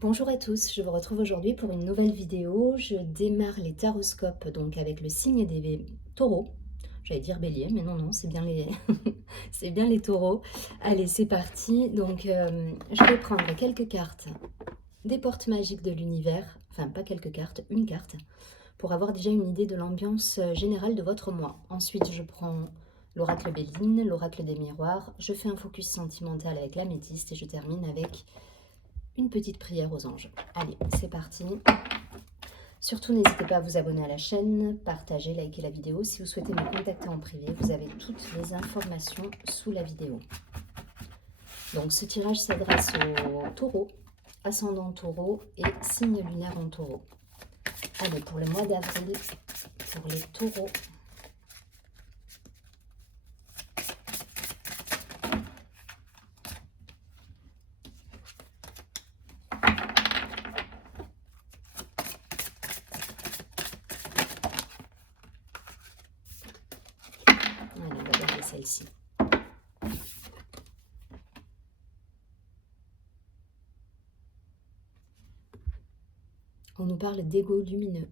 Bonjour à tous, je vous retrouve aujourd'hui pour une nouvelle vidéo. Je démarre les taroscopes donc avec le signe des taureaux. J'allais dire bélier, mais non, c'est bien les, c'est bien les taureaux. Allez, c'est parti. Donc, je vais prendre quelques cartes des portes magiques de l'univers. Enfin, pas quelques cartes, une carte, pour avoir déjà une idée de l'ambiance générale de votre mois. Ensuite, je prends l'oracle Béline, l'oracle des miroirs. Je fais un focus sentimental avec l'améthyste et je termine avec une petite prière aux anges. Allez, c'est parti. Surtout, n'hésitez pas à vous abonner à la chaîne, partager, liker la vidéo. Si vous souhaitez me contacter en privé, vous avez toutes les informations sous la vidéo. Donc, ce tirage s'adresse aux taureaux, ascendant taureau et signe lunaire en taureau. Allez, pour le mois d'avril, pour les taureaux. Allez, on va garder celle-ci. On nous parle d'ego lumineux.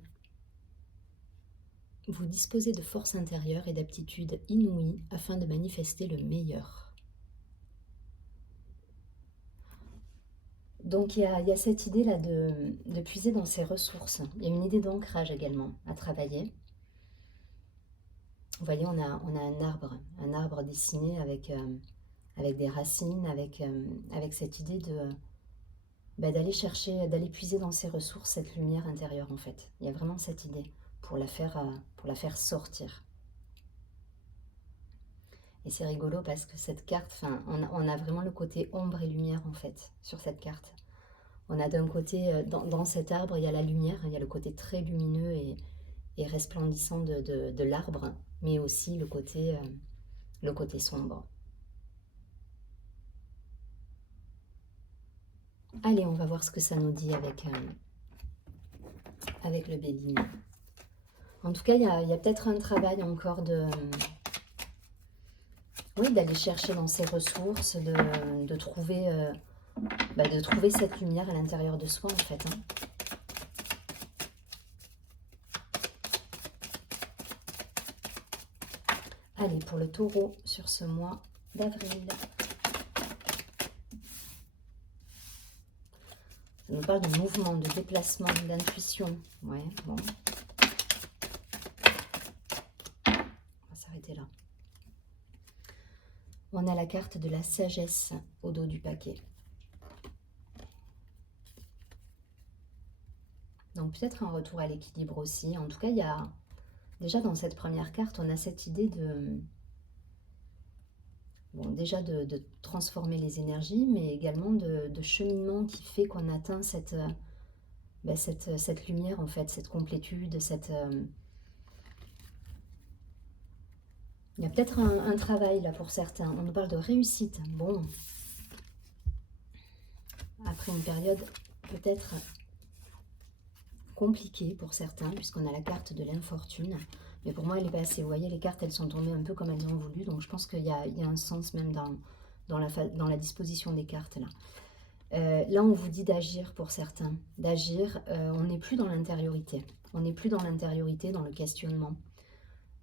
Vous disposez de force intérieure et d'aptitudes inouïes afin de manifester le meilleur. Donc il y a cette idée-là de puiser dans ses ressources. Il y a une idée d'ancrage également à travailler. Vous voyez, on a un arbre dessiné avec des racines, avec cette idée d'aller chercher, d'aller puiser dans ses ressources cette lumière intérieure en fait. Il y a vraiment cette idée pour la faire sortir. Et c'est rigolo parce que cette carte, enfin, on a vraiment le côté ombre et lumière en fait sur cette carte. On a d'un côté, dans cet arbre, il y a la lumière, il y a le côté très lumineux et resplendissant de l'arbre, mais aussi le côté sombre. Allez, on va voir ce que ça nous dit avec le Béline. En tout cas, il y a peut-être un travail encore oui, d'aller chercher dans ses ressources, de trouver cette lumière à l'intérieur de soi, en fait. Hein. Allez, pour le taureau, sur ce mois d'avril. Ça nous parle de mouvement, de déplacement, d'intuition. Ouais, bon. On va s'arrêter là. On a la carte de la sagesse au dos du paquet. Donc peut-être un retour à l'équilibre aussi. En tout cas, il y a déjà dans cette première carte, on a cette idée déjà de transformer les énergies, mais également de cheminement qui fait qu'on atteint cette lumière en fait, cette complétude, il y a peut-être un travail là pour certains. On nous parle de réussite. Bon, après une période peut-être compliquée pour certains, puisqu'on a la carte de l'infortune. Mais pour moi, elle est passée. Vous voyez, les cartes, elles sont tombées un peu comme elles ont voulu. Donc je pense qu'il y a un sens même dans la disposition des cartes là. Là, on vous dit d'agir pour certains. D'agir, on n'est plus dans l'intériorité. On n'est plus dans l'intériorité, dans le questionnement.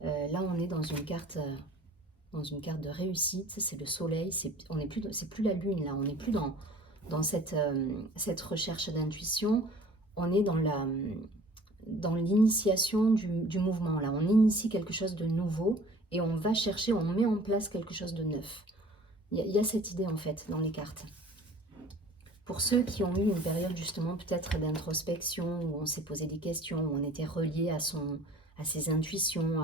Là, on est dans une carte de réussite. C'est le soleil. C'est plus la lune, là. On n'est plus dans cette recherche d'intuition. On est dans l'initiation du mouvement. Là, on initie quelque chose de nouveau et on va chercher, on met en place quelque chose de neuf. Il y a cette idée, en fait, dans les cartes. Pour ceux qui ont eu une période justement peut-être d'introspection, où on s'est posé des questions, où on était relié à ses intuitions,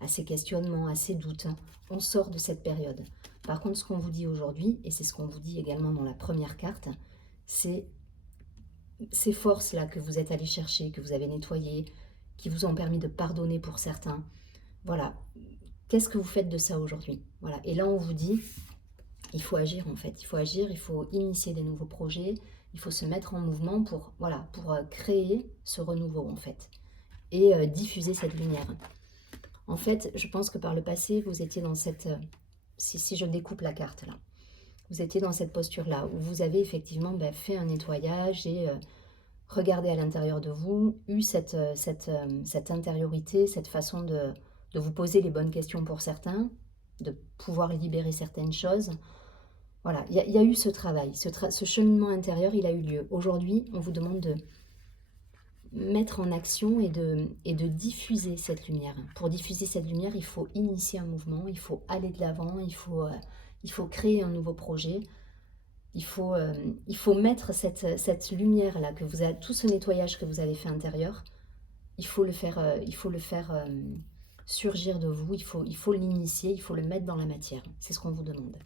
à ses questionnements, à ses doutes, on sort de cette période. Par contre, ce qu'on vous dit aujourd'hui, et c'est ce qu'on vous dit également dans la première carte, c'est ces forces-là que vous êtes allé chercher, que vous avez nettoyées, qui vous ont permis de pardonner pour certains. Voilà. Qu'est-ce que vous faites de ça aujourd'hui? Voilà. Et là, on vous dit, il faut agir en fait. Il faut agir, il faut initier des nouveaux projets, il faut se mettre en mouvement pour créer ce renouveau en fait. Et diffuser cette lumière. En fait, je pense que par le passé, vous étiez dans cette... si je découpe la carte là, Vous étiez dans cette posture-là, où vous avez effectivement fait un nettoyage et regardé à l'intérieur de vous, eu cette intériorité, cette façon de vous poser les bonnes questions pour certains, de pouvoir libérer certaines choses. Voilà, il y a eu ce travail, ce cheminement intérieur, il a eu lieu. Aujourd'hui, on vous demande de mettre en action et de diffuser cette lumière. Pour diffuser cette lumière, il faut initier un mouvement, il faut aller de l'avant, il faut créer un nouveau projet. Il faut mettre cette lumière-là, que vous avez, tout ce nettoyage que vous avez fait intérieur, il faut le faire, surgir de vous, il faut l'initier, il faut le mettre dans la matière. C'est ce qu'on vous demande.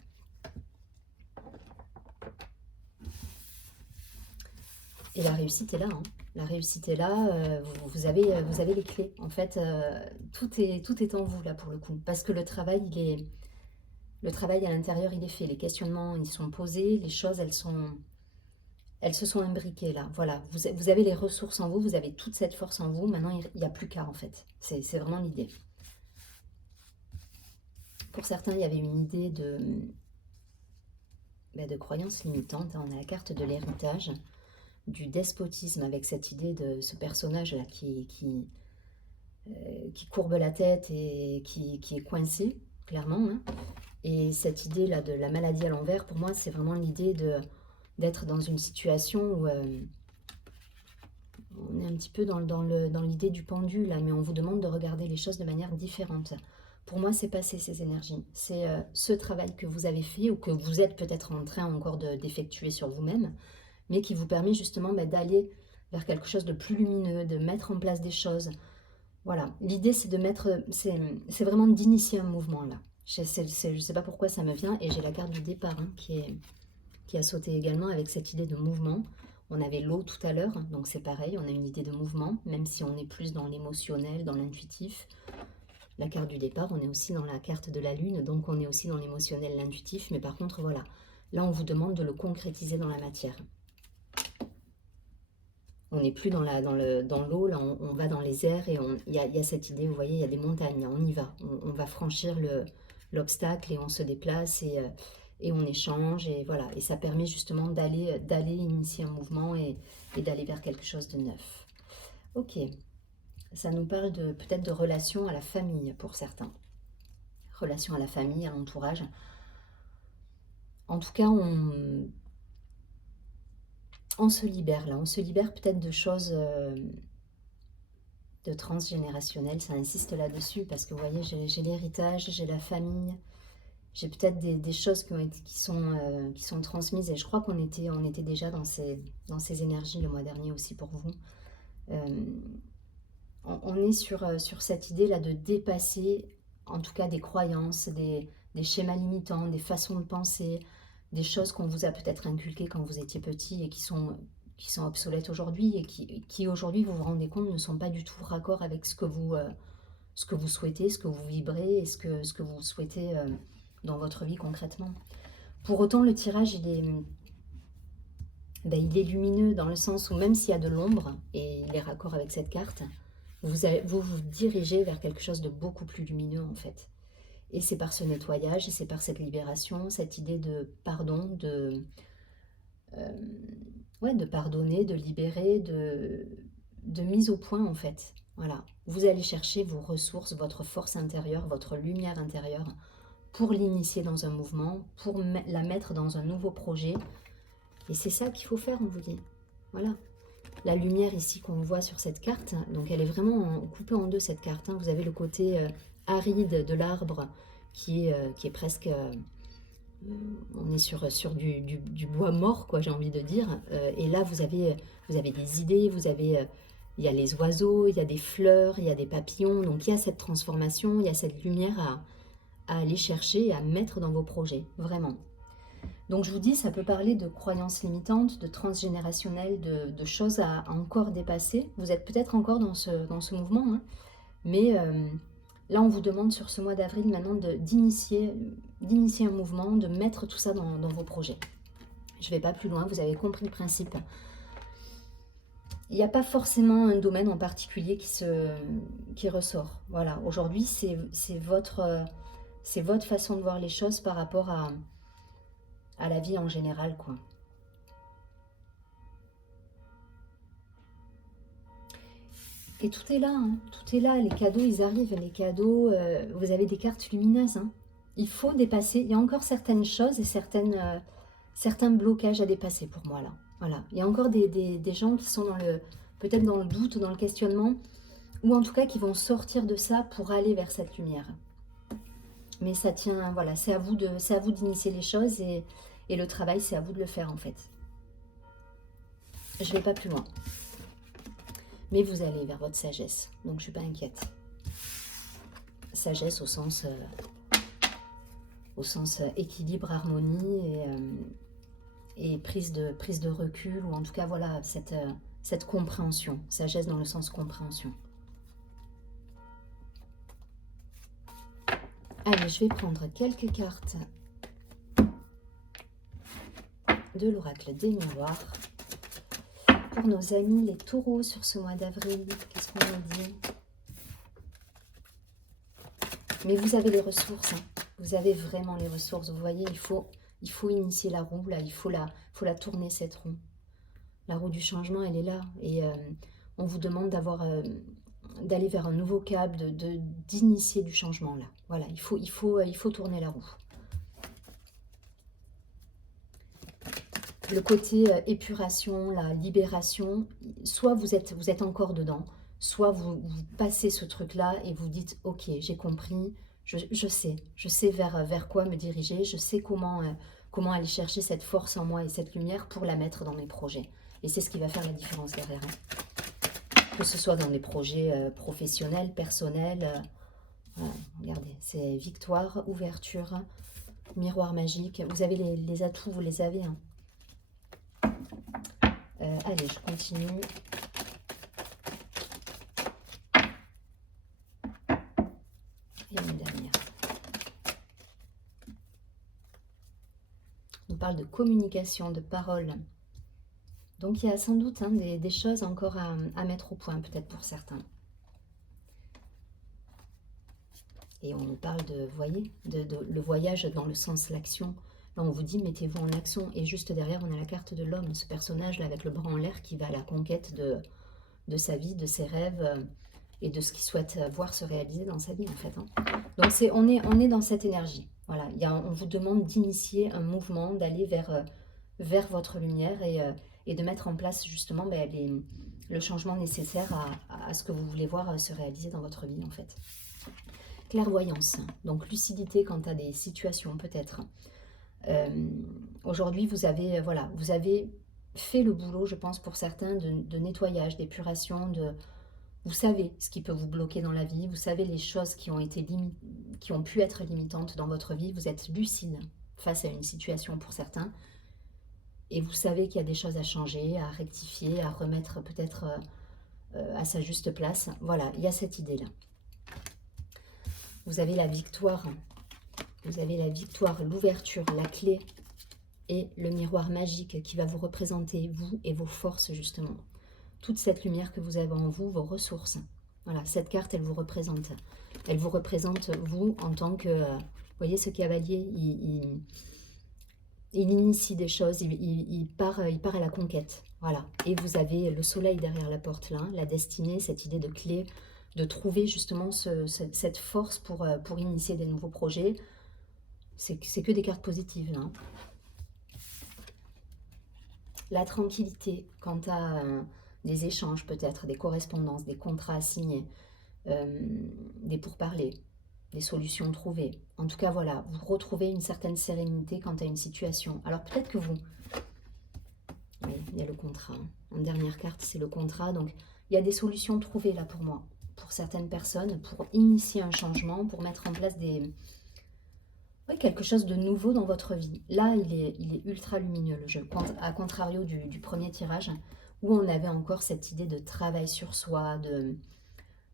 Et la réussite est là, hein. La réussite est là, vous avez les clés. En fait, tout est en vous là pour le coup. Parce que le travail à l'intérieur, il est fait. Les questionnements, ils sont posés. Les choses, elles se sont imbriquées là. Voilà, vous avez les ressources en vous, vous avez toute cette force en vous. Maintenant, il n'y a plus qu'à en fait. C'est vraiment l'idée. Pour certains, il y avait une idée de croyance limitante. On a la carte de l'héritage, du despotisme, avec cette idée de ce personnage-là qui courbe la tête et qui est coincé, clairement. Hein. Et cette idée-là de la maladie à l'envers, pour moi, c'est vraiment l'idée d'être dans une situation où on est un petit peu dans l'idée du pendule, là, mais on vous demande de regarder les choses de manière différente. Pour moi, c'est passé ces énergies. C'est ce travail que vous avez fait ou que vous êtes peut-être en train encore d'effectuer sur vous-même, mais qui vous permet justement d'aller vers quelque chose de plus lumineux, de mettre en place des choses. Voilà, l'idée c'est de mettre, c'est vraiment d'initier un mouvement là. Je ne sais pas pourquoi ça me vient, et j'ai la carte du départ hein, qui a sauté également avec cette idée de mouvement. On avait l'eau tout à l'heure, donc c'est pareil, on a une idée de mouvement, même si on est plus dans l'émotionnel, dans l'intuitif. La carte du départ, on est aussi dans la carte de la lune, donc on est aussi dans l'émotionnel, l'intuitif, mais par contre voilà, là on vous demande de le concrétiser dans la matière. On n'est plus dans l'eau, là on va dans les airs, et il y a cette idée, vous voyez, il y a des montagnes, on y va, on va franchir l'obstacle et on se déplace et on échange, et voilà, et ça permet justement d'aller initier un mouvement et d'aller vers quelque chose de neuf. Ok, ça nous parle peut-être de relation à la famille pour certains, relation à la famille, à l'entourage. En tout cas, on se libère là, on se libère peut-être de choses de transgénérationnelles, ça insiste là-dessus, parce que vous voyez, j'ai l'héritage, j'ai la famille, j'ai peut-être des choses qui sont transmises, et je crois qu'on était déjà dans ces énergies le mois dernier aussi pour vous. On est sur cette idée-là de dépasser, en tout cas des croyances, des schémas limitants, des façons de penser, des choses qu'on vous a peut-être inculquées quand vous étiez petit et qui sont obsolètes aujourd'hui, et qui aujourd'hui, vous vous rendez compte, ne sont pas du tout raccord avec ce que vous souhaitez, ce que vous vibrez et ce que vous souhaitez dans votre vie concrètement. Pour autant, le tirage, il est lumineux dans le sens où même s'il y a de l'ombre, et il est raccord avec cette carte, vous dirigez vers quelque chose de beaucoup plus lumineux en fait. Et c'est par ce nettoyage, et c'est par cette libération, cette idée de pardon, de pardonner, de libérer, de mise au point en fait. Voilà, vous allez chercher vos ressources, votre force intérieure, votre lumière intérieure, pour l'initier dans un mouvement, pour la mettre dans un nouveau projet. Et c'est ça qu'il faut faire, on vous dit. Voilà. La lumière ici qu'on voit sur cette carte, donc elle est vraiment coupée en deux cette carte. Hein. Vous avez le côté aride de l'arbre qui est presque... on est sur du bois mort, quoi, j'ai envie de dire. Et là, vous avez des idées, il y a les oiseaux, il y a des fleurs, il y a des papillons. Donc il y a cette transformation, il y a cette lumière à aller chercher et à mettre dans vos projets, vraiment. Donc je vous dis, ça peut parler de croyances limitantes, de transgénérationnel, de choses à encore dépasser. Vous êtes peut-être encore dans ce mouvement, hein, mais là on vous demande sur ce mois d'avril maintenant d'initier un mouvement, de mettre tout ça dans vos projets. Je ne vais pas plus loin, vous avez compris le principe. Il n'y a pas forcément un domaine en particulier qui ressort. Voilà, aujourd'hui c'est votre façon de voir les choses par rapport à la vie en général, quoi. Et tout est là, hein. Tout est là, les cadeaux, ils arrivent, les cadeaux, vous avez des cartes lumineuses, hein. Il faut dépasser, il y a encore certaines choses et certains blocages à dépasser pour moi, là. Voilà, il y a encore des gens qui sont peut-être dans le doute, dans le questionnement, ou en tout cas qui vont sortir de ça pour aller vers cette lumière. Mais ça tient, voilà, c'est à vous d'initier les choses et le travail, c'est à vous de le faire en fait. Je ne vais pas plus loin. Mais vous allez vers votre sagesse, donc je ne suis pas inquiète. Sagesse au sens équilibre, harmonie et prise de recul, ou en tout cas voilà, cette compréhension, sagesse dans le sens compréhension. Allez, je vais prendre quelques cartes de l'oracle des miroirs. Pour nos amis les taureaux sur ce mois d'avril, qu'est-ce qu'on nous dit? Mais vous avez les ressources, hein. Vous avez vraiment les ressources. Vous voyez, il faut initier la roue, là, il faut la tourner, cette roue. La roue du changement, elle est là. Et on vous demande d'aller vers un nouveau cap, d'initier du changement, là. Voilà, il faut tourner la roue. Le côté épuration, la libération, soit vous êtes encore dedans, soit vous passez ce truc-là et vous dites « Ok, j'ai compris, je sais vers quoi me diriger, je sais comment aller chercher cette force en moi et cette lumière pour la mettre dans mes projets. » Et c'est ce qui va faire la différence derrière. Hein. Que ce soit dans des projets professionnels, personnels. Voilà, regardez, c'est victoire, ouverture, miroir magique. Vous avez les atouts, vous les avez. Hein. Allez, je continue. Et une dernière. On parle de communication, de parole. Donc il y a sans doute hein, des choses encore à mettre au point, peut-être pour certains. Et on parle vous voyez, le voyage dans le sens l'action. Là, on vous dit, mettez-vous en action. Et juste derrière, on a la carte de l'homme, ce personnage-là avec le bras en l'air qui va à la conquête de sa vie, de ses rêves et de ce qu'il souhaite voir se réaliser dans sa vie, en fait. Hein. Donc, on est dans cette énergie. Voilà, on vous demande d'initier un mouvement, d'aller vers votre lumière et de mettre en place, justement, le changement nécessaire à ce que vous voulez voir se réaliser dans votre vie, en fait. Clairvoyance, donc lucidité quant à des situations, peut-être. Aujourd'hui, vous avez fait le boulot, je pense, pour certains, de nettoyage, d'épuration, vous savez ce qui peut vous bloquer dans la vie, vous savez les choses qui ont pu être limitantes dans votre vie, vous êtes lucide face à une situation pour certains, et vous savez qu'il y a des choses à changer, à rectifier, à remettre peut-être à sa juste place. Voilà, il y a cette idée-là. Vous avez la victoire. Vous avez la victoire, l'ouverture, la clé et le miroir magique qui va vous représenter, vous et vos forces, justement. Toute cette lumière que vous avez en vous, vos ressources. Voilà, cette carte, elle vous représente. Elle vous représente, vous, en tant que... vous voyez, ce cavalier, il initie des choses, il part à la conquête. Voilà. Et vous avez le soleil derrière la porte, là, la destinée, cette idée de clé, de trouver justement cette force pour initier des nouveaux projets. C'est que des cartes positives, là. La tranquillité quant à des échanges, peut-être, des correspondances, des contrats à signer, des pourparlers, des solutions trouvées. En tout cas, voilà, vous retrouvez une certaine sérénité quant à une situation. Alors, peut-être que vous... Oui, il y a le contrat. En dernière carte, c'est le contrat. Donc, il y a des solutions trouvées, là, pour moi. Pour certaines personnes, pour initier un changement, pour mettre en place quelque chose de nouveau dans votre vie. Là, il est ultra lumineux, le jeu. À contrario du premier tirage, où on avait encore cette idée de travail sur soi,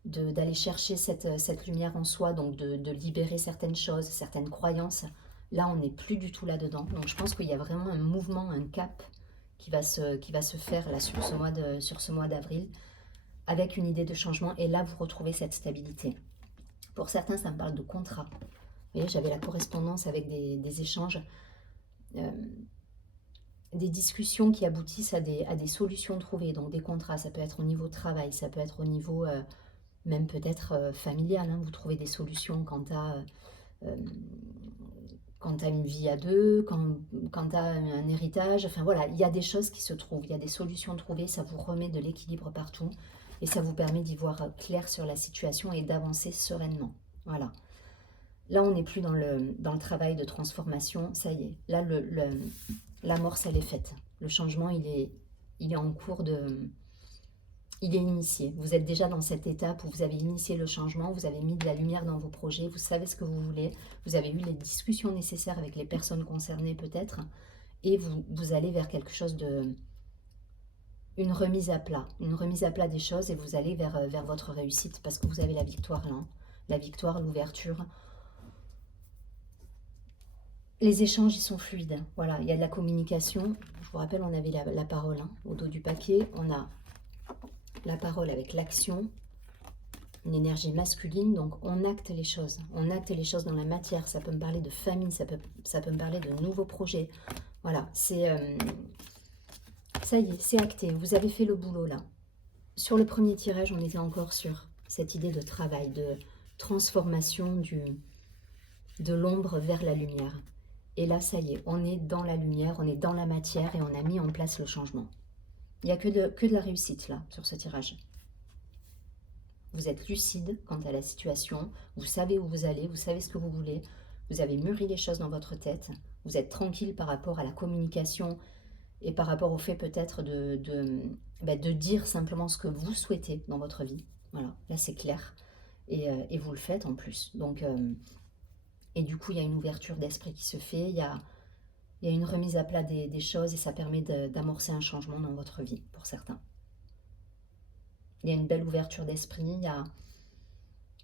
d'aller chercher cette lumière en soi, donc de libérer certaines choses, certaines croyances. Là, on n'est plus du tout là-dedans. Donc, je pense qu'il y a vraiment un mouvement, un cap qui va se faire là, sur ce mois d'avril, avec une idée de changement. Et là, vous retrouvez cette stabilité. Pour certains, ça me parle de contrat. Vous voyez, j'avais la correspondance avec des échanges. des discussions qui aboutissent à des solutions trouvées, donc des contrats, ça peut être au niveau travail, ça peut être au niveau même peut-être familial, hein, vous trouvez des solutions euh, quant à une vie à deux, quant à un héritage, enfin voilà, il y a des choses qui se trouvent, il y a des solutions trouvées, ça vous remet de l'équilibre partout et ça vous permet d'y voir clair sur la situation et d'avancer sereinement. Voilà. Là, on n'est plus dans le travail de transformation, ça y est. Là, l'amorce, elle est faite. Le changement, il est en cours de... Il est initié. Vous êtes déjà dans cette étape où vous avez initié le changement, vous avez mis de la lumière dans vos projets, vous savez ce que vous voulez, vous avez eu les discussions nécessaires avec les personnes concernées peut-être, et vous allez vers quelque chose de... une remise à plat des choses, et vous allez vers votre réussite, parce que vous avez la victoire là. Hein. La victoire, l'ouverture. Les échanges, ils sont fluides. Voilà, il y a de la communication. Je vous rappelle, on avait la parole hein, au dos du paquet. On a la parole avec l'action, une énergie masculine. Donc, on acte les choses. On acte les choses dans la matière. Ça peut me parler de famille, ça peut me parler de nouveaux projets. Voilà, c'est... ça y est, c'est acté. Vous avez fait le boulot, là. Sur le premier tirage, on était encore sur cette idée de travail, de transformation de l'ombre vers la lumière. Et là, ça y est, on est dans la lumière, on est dans la matière et on a mis en place le changement. Il n'y a que de la réussite là, sur ce tirage. Vous êtes lucide quant à la situation, vous savez où vous allez, vous savez ce que vous voulez, vous avez mûri les choses dans votre tête, vous êtes tranquille par rapport à la communication et par rapport au fait peut-être de dire simplement ce que vous souhaitez dans votre vie. Voilà, là c'est clair. Et vous le faites en plus. Donc... et du coup, il y a une ouverture d'esprit qui se fait, il y a une remise à plat des choses et ça permet d'amorcer un changement dans votre vie, pour certains. Il y a une belle ouverture d'esprit,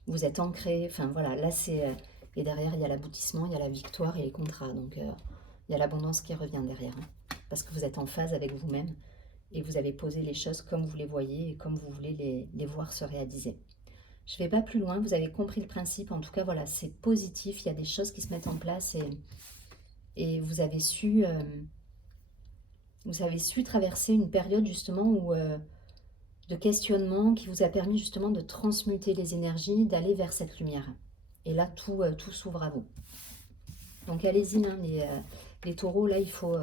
vous êtes ancré, enfin voilà, là c'est... Et derrière, il y a l'aboutissement, il y a la victoire et les contrats. Donc, il y a l'abondance qui revient derrière. Hein, parce que vous êtes en phase avec vous-même et vous avez posé les choses comme vous les voyez et comme vous voulez les voir se réaliser. Je ne vais pas plus loin, vous avez compris le principe. En tout cas, voilà, c'est positif. Il y a des choses qui se mettent en place et vous avez su traverser une période justement où, de questionnement qui vous a permis justement de transmuter les énergies, d'aller vers cette lumière. Et là, tout s'ouvre à vous. Donc, allez-y, hein, les taureaux. Là, il faut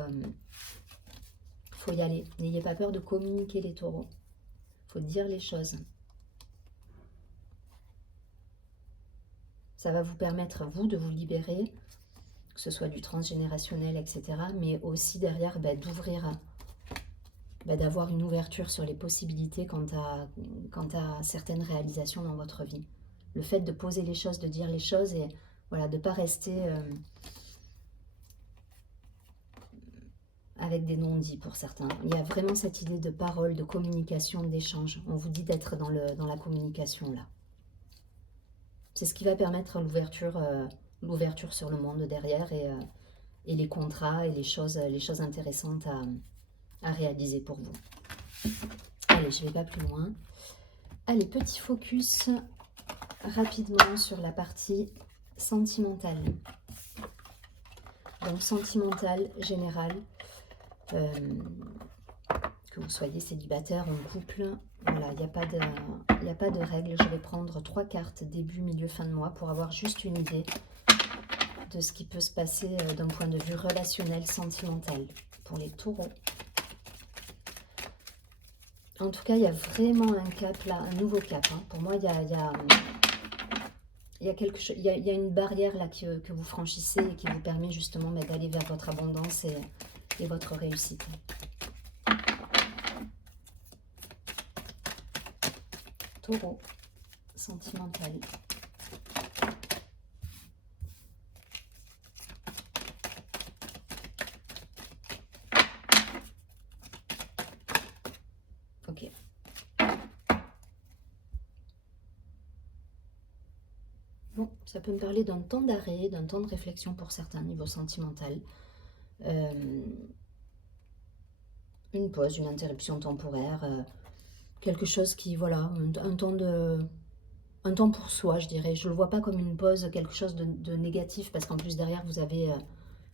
y aller. N'ayez pas peur de communiquer, les taureaux. Il faut dire les choses. Ça va vous permettre, vous, de vous libérer, que ce soit du transgénérationnel, etc. Mais aussi derrière, d'ouvrir, d'avoir une ouverture sur les possibilités quant à certaines réalisations dans votre vie. Le fait de poser les choses, de dire les choses et voilà, de ne pas rester avec des non-dits pour certains. Il y a vraiment cette idée de parole, de communication, d'échange. On vous dit d'être dans la communication là. C'est ce qui va permettre l'ouverture sur le monde derrière et les contrats et les choses intéressantes à réaliser pour vous. Allez, je ne vais pas plus loin. Allez, petit focus rapidement sur la partie sentimentale. Donc, sentimentale, générale. Que vous soyez célibataire ou en couple, voilà, il n'y a pas de règle. Je vais prendre 3 cartes début, milieu, fin de mois pour avoir juste une idée de ce qui peut se passer d'un point de vue relationnel, sentimental pour les taureaux. En tout cas, il y a vraiment un cap là, un nouveau cap. Hein. Pour moi, il y a quelque chose, il y a une barrière là que vous franchissez et qui vous permet justement d'aller vers votre abondance et votre réussite. Taureau, sentimental. Ok. Bon, ça peut me parler d'un temps d'arrêt, d'un temps de réflexion pour certains, niveau sentimental. Une pause, une interruption temporaire, quelque chose qui, voilà, un temps pour soi, je dirais. Je ne le vois pas comme une pause, quelque chose de négatif, parce qu'en plus derrière, vous avez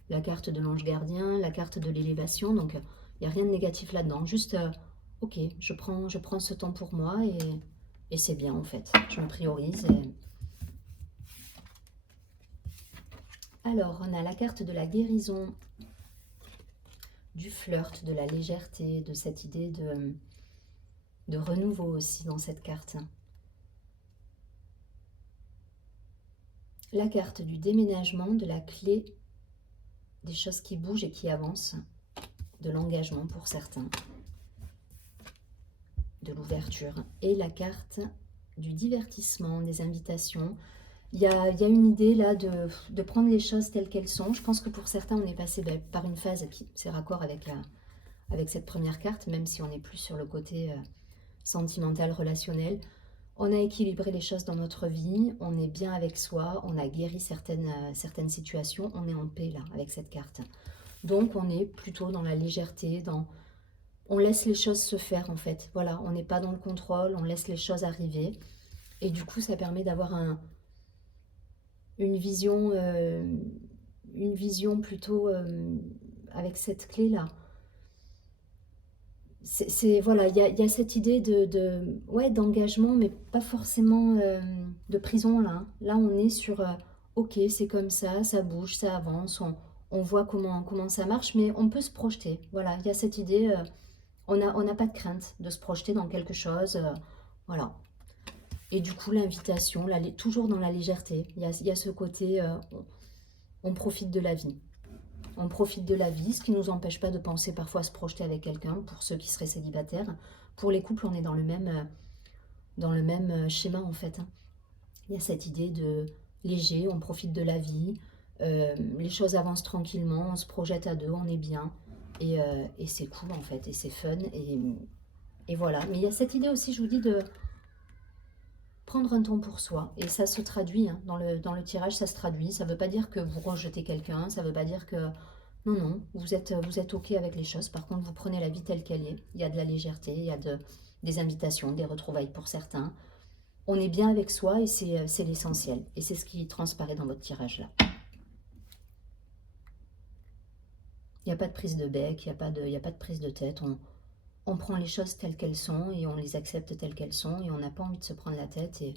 la carte de l'ange gardien, la carte de l'élévation. Donc, il n'y a rien de négatif là-dedans. Juste, ok, je prends ce temps pour moi et c'est bien en fait. Je me priorise. Alors, on a la carte de la guérison, du flirt, de la légèreté, de cette idée de renouveau aussi dans cette carte. La carte du déménagement, de la clé, des choses qui bougent et qui avancent, de l'engagement pour certains, de l'ouverture. Et la carte du divertissement, des invitations. Il y a une idée là de prendre les choses telles qu'elles sont. Je pense que pour certains, on est passé par une phase qui c'est raccord avec cette première carte, même si on est plus sur le côté sentimental, relationnel. On a équilibré les choses dans notre vie, on est bien avec soi, on a guéri certaines situations, on est en paix là avec cette carte. Donc on est plutôt dans la légèreté, on laisse les choses se faire en fait. Voilà, on n'est pas dans le contrôle, on laisse les choses arriver. Et du coup, ça permet d'avoir une vision plutôt avec cette clé là. Voilà, il y a cette idée ouais, d'engagement, mais pas forcément de prison là. Là, on est sur ok, c'est comme ça bouge, ça avance, on voit comment ça marche, mais on peut se projeter. Voilà, il y a cette idée, on n'a pas de crainte de se projeter dans quelque chose. Voilà. Et du coup, l'invitation, toujours dans la légèreté, il y a ce côté, on profite de la vie. On profite de la vie, ce qui ne nous empêche pas de penser parfois à se projeter avec quelqu'un, pour ceux qui seraient célibataires. Pour les couples, on est dans le même schéma en fait. Il y a cette idée de léger, on profite de la vie, les choses avancent tranquillement, on se projette à deux, on est bien, et c'est cool en fait, et c'est fun, et voilà. Mais il y a cette idée aussi, je vous dis, de prendre un temps pour soi, et ça se traduit, hein, dans le tirage, ça se traduit. Ça ne veut pas dire que vous rejetez quelqu'un, ça ne veut pas dire que... Non, vous êtes OK avec les choses. Par contre, vous prenez la vie telle qu'elle est. Il y a de la légèreté, il y a des invitations, des retrouvailles pour certains. On est bien avec soi et c'est l'essentiel. Et c'est ce qui transparaît dans votre tirage là. Il n'y a pas de prise de bec, il n'y a pas de prise de tête. On prend les choses telles qu'elles sont et on les accepte telles qu'elles sont et on n'a pas envie de se prendre la tête et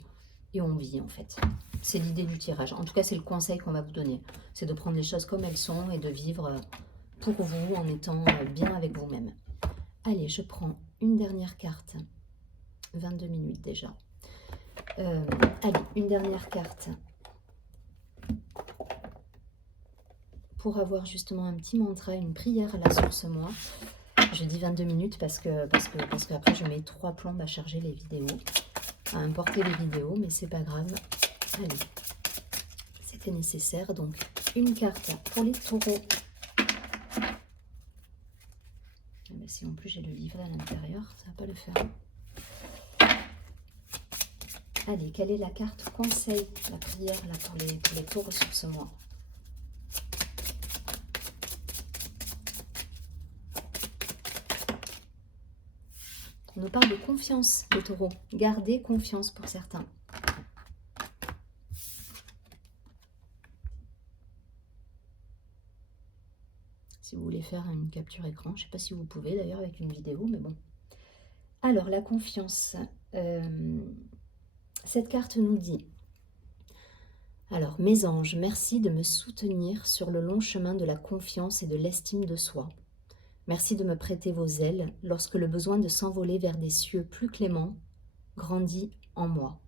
on vit en fait. C'est l'idée du tirage. En tout cas, c'est le conseil qu'on va vous donner. C'est de prendre les choses comme elles sont et de vivre pour vous en étant bien avec vous-même. Allez, je prends une dernière carte. 22 minutes déjà. Allez, une dernière carte. Pour avoir justement un petit mantra, une prière à la source moi. Je dis 22 minutes parce qu'après je mets 3 plombes à charger les vidéos, à importer les vidéos, mais c'est pas grave. Allez, c'était nécessaire. Donc une carte pour les taureaux. Ben, si en plus j'ai le livret à l'intérieur, ça va pas le faire. Allez, quelle est la carte conseil, la prière là pour les taureaux sur ce mois? On nous parle de confiance, les taureaux. Gardez confiance pour certains. Si vous voulez faire une capture écran, je ne sais pas si vous pouvez d'ailleurs avec une vidéo, mais bon. Alors, la confiance. Cette carte nous dit... Alors, mes anges, merci de me soutenir sur le long chemin de la confiance et de l'estime de soi. Merci de me prêter vos ailes lorsque le besoin de s'envoler vers des cieux plus cléments grandit en moi,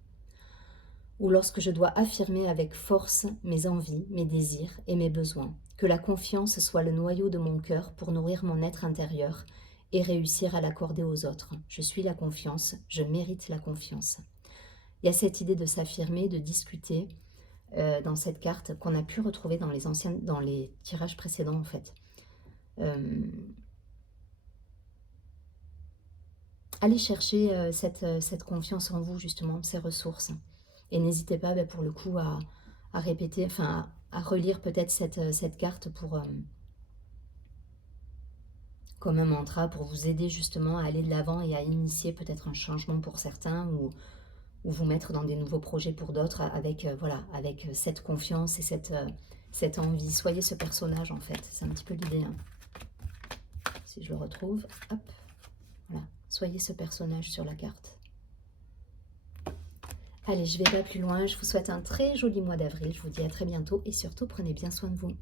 ou lorsque je dois affirmer avec force mes envies, mes désirs et mes besoins. Que la confiance soit le noyau de mon cœur pour nourrir mon être intérieur et réussir à l'accorder aux autres. Je suis la confiance, je mérite la confiance. Il y a cette idée de s'affirmer, de discuter dans cette carte qu'on a pu retrouver dans les tirages précédents en fait. Allez chercher cette confiance en vous, justement, ces ressources. Et n'hésitez pas, pour le coup, à répéter, enfin, à relire peut-être cette carte comme un mantra pour vous aider justement à aller de l'avant et à initier peut-être un changement pour certains ou vous mettre dans des nouveaux projets pour d'autres avec, voilà, avec cette confiance et cette envie. Soyez ce personnage en fait, c'est un petit peu l'idée. Hein. Si je le retrouve, hop, voilà. Soyez ce personnage sur la carte. Allez, je ne vais pas plus loin. Je vous souhaite un très joli mois d'avril. Je vous dis à très bientôt et surtout, prenez bien soin de vous.